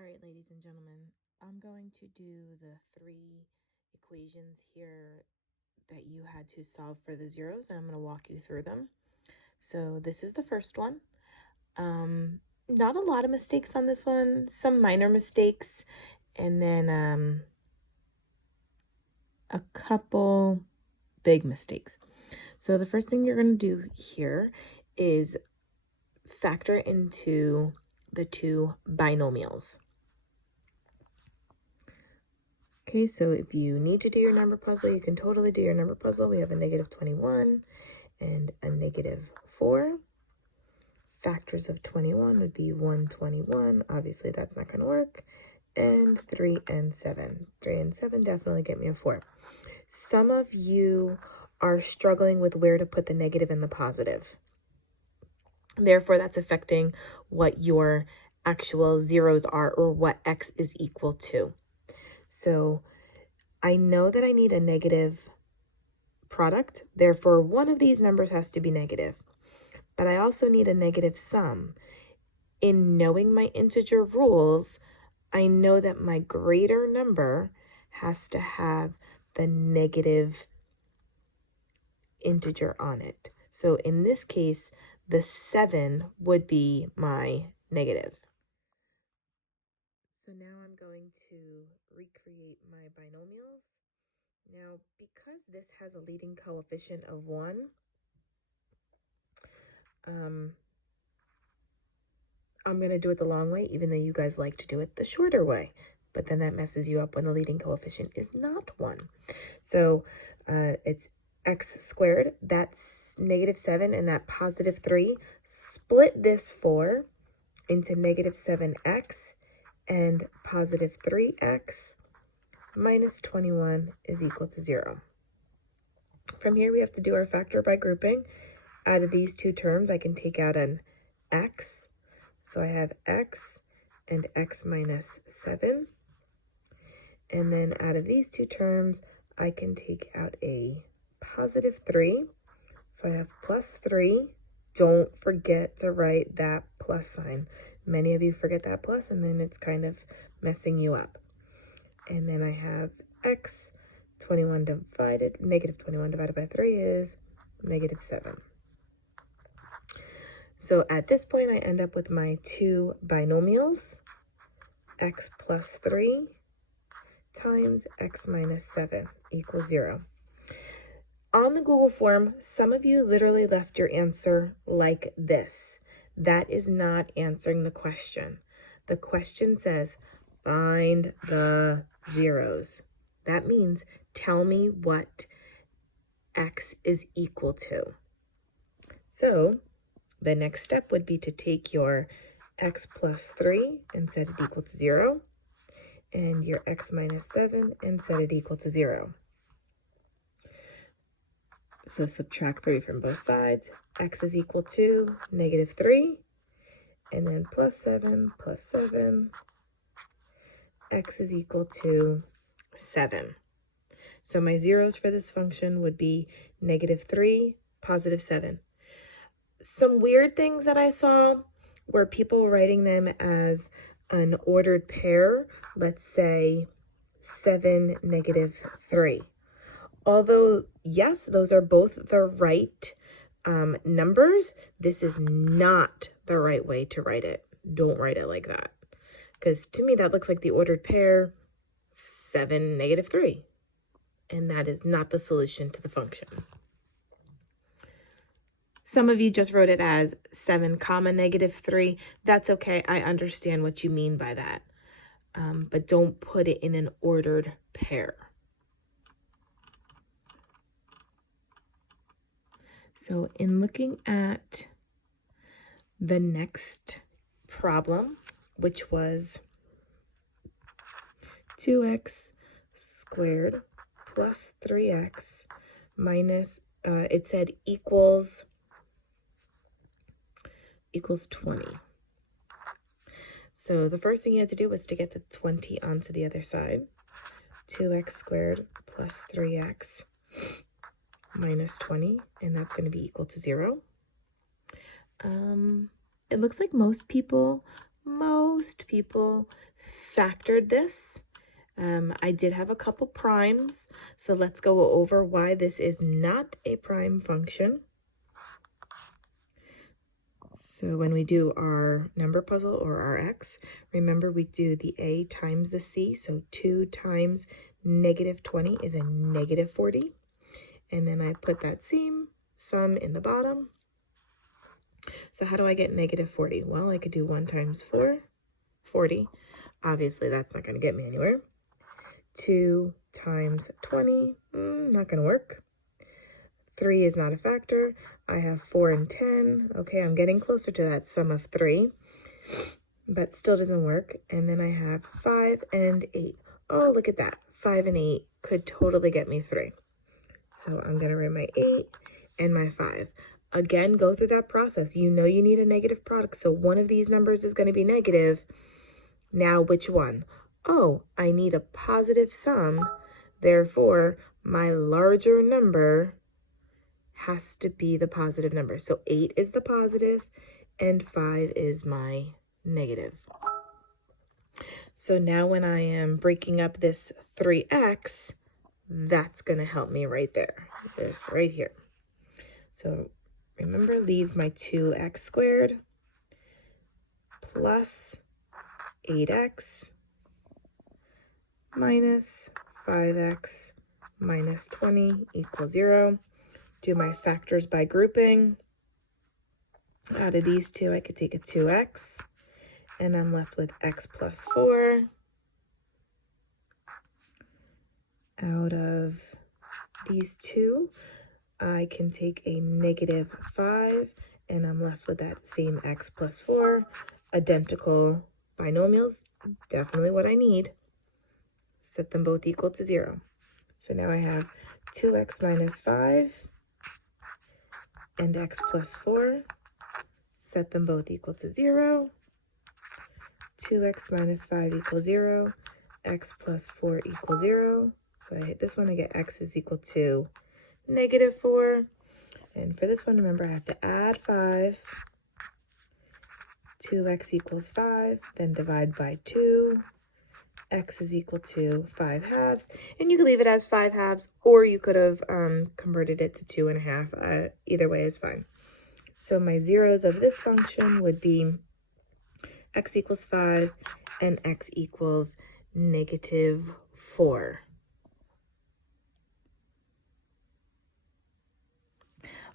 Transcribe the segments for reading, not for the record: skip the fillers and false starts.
All right, ladies and gentlemen, I'm going to do the three equations here that you had to solve for the zeros, and I'm going to walk you through them. So this is the first one. Not a lot of mistakes on this one, some minor mistakes, and then a couple big mistakes. So the first thing you're going to do here is factor into the two binomials. Okay, so if you need to do your number puzzle, you can totally do your number puzzle. We have a negative 21 and a negative 4. Factors of 21 would be 121. Obviously, that's not going to work. And 3 and 7. 3 and 7 definitely get me a 4. Some of you are struggling with where to put the negative and the positive. Therefore, that's affecting what your actual zeros are or what x is equal to. So I know that I need a negative product. Therefore, one of these numbers has to be negative. But I also need a negative sum. In knowing my integer rules, I know that my greater number has to have the negative integer on it. So in this case, the 7 would be my negative. So now I'm going to recreate my binomials. Now, because this has a leading coefficient of 1, I'm going to do it the long way, even though you guys like to do it the shorter way. But then that messes you up when the leading coefficient is not 1. So it's x squared, that's negative 7, and that positive 3. Split this 4 into negative 7x, and positive 3x minus 21 is equal to 0. From here, we have to do our factor by grouping. Out of these two terms, I can take out an x. So I have x and x minus 7. And then out of these two terms, I can take out a positive 3. So I have plus 3. Don't forget to write that plus sign. Many of you forget that plus, and then it's kind of messing you up. And then I have x, negative 21 divided by 3 is negative 7. So at this point, I end up with my two binomials, x plus 3 times x minus 7 equals 0. On the Google form, some of you literally left your answer like this. That is not answering the question. The question says, find the zeros. That means tell me what x is equal to. So the next step would be to take your x plus 3 and set it equal to 0, and your x minus 7 and set it equal to 0. So subtract 3 from both sides. X is equal to negative 3, and then plus 7, x is equal to 7. So my zeros for this function would be negative 3, positive 7. Some weird things that I saw were people writing them as an ordered pair. Let's say 7, negative 3. Although, yes, those are both the right numbers, this is not the right way to write it. Don't write it like that. Because to me, that looks like the ordered pair 7, negative 3. And that is not the solution to the function. Some of you just wrote it as 7 comma negative 3. That's okay. I understand what you mean by that. But don't put it in an ordered pair. So in looking at the next problem, which was 2x squared plus 3x minus, it said equals 20. So the first thing you had to do was to get the 20 onto the other side. 2x squared plus 3x minus 20, and that's going to be equal to 0. It looks like most people most people factored this. I did have a couple primes, so let's go over why this is not a prime function. So when we do our number puzzle or our x, remember we do the a times the c, so 2 times -20 is a -40. And then I put that same sum in the bottom. So how do I get -40? Well, I could do 1 times 4, 40. Obviously, that's not going to get me anywhere. 2 times 20, not going to work. 3 is not a factor. I have 4 and 10. Okay, I'm getting closer to that sum of 3, but still doesn't work. And then I have 5 and 8. Oh, look at that. 5 and 8 could totally get me 3. So I'm going to write my 8 and my 5. Again, go through that process. You know you need a negative product, so one of these numbers is going to be negative. Now, which one? Oh, I need a positive sum. Therefore, my larger number has to be the positive number. So 8 is the positive and 5 is my negative. So now when I am breaking up this 3x, that's going to help me right there. This right here. So remember, leave my 2x squared plus 8x minus 5x minus 20 equals 0. Do my factors by grouping. Out of these two, I could take a 2x, and I'm left with x plus 4. Out of these two, I can take a -5, and I'm left with that same x plus 4. Identical binomials, definitely what I need. Set them both equal to 0. So now I have 2x minus 5 and x plus 4. Set them both equal to 0. 2x minus 5 equals 0. X plus 4 equals 0. So I hit this one, I get x is equal to -4. And for this one, remember, I have to add 5. 2x equals 5, then divide by 2. X is equal to 5 halves. And you could leave it as 5 halves, or you could have converted it to 2 1/2. Either way is fine. So my zeros of this function would be x equals 5 and x equals -4.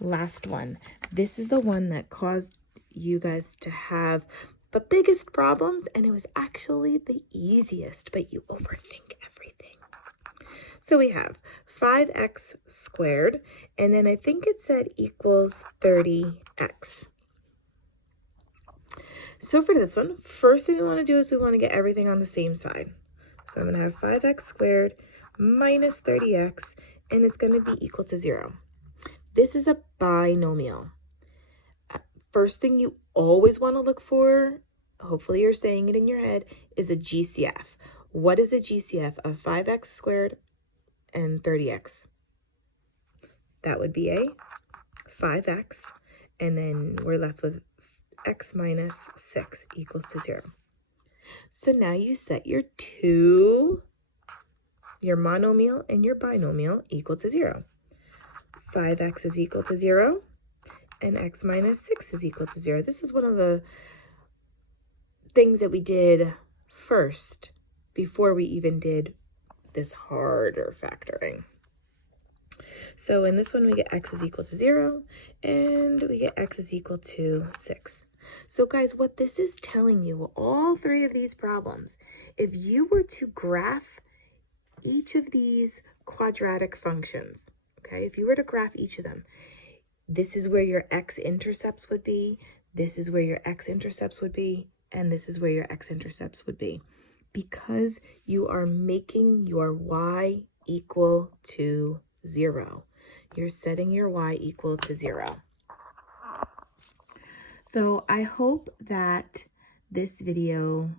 Last one. This is the one that caused you guys to have the biggest problems, and it was actually the easiest, but you overthink everything. So we have 5x squared, and then I think it said equals 30x. So for this one, first thing we want to do is we want to get everything on the same side. So I'm going to have 5x squared minus 30x, and it's going to be equal to 0. This is a binomial. First thing you always want to look for, hopefully you're saying it in your head, is a GCF. What is a GCF of 5x squared and 30x? That would be a 5x, and then we're left with x minus 6 equals to 0. So now you set your monomial and your binomial equal to 0. 5x is equal to 0, and x minus 6 is equal to 0. This is one of the things that we did first before we even did this harder factoring. So in this one, we get x is equal to 0, and we get x is equal to 6. So guys, what this is telling you, all three of these problems, if you were to graph each of these quadratic functions, okay, if you were to graph each of them, this is where your x-intercepts would be, this is where your x-intercepts would be, and this is where your x-intercepts would be, because you are making your y equal to 0. You're setting your y equal to 0. So I hope that this video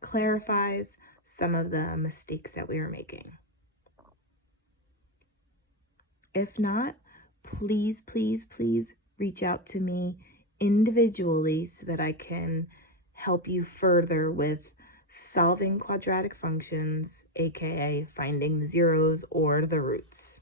clarifies some of the mistakes that we were making. If not, please, please, please reach out to me individually so that I can help you further with solving quadratic functions, aka finding the zeros or the roots.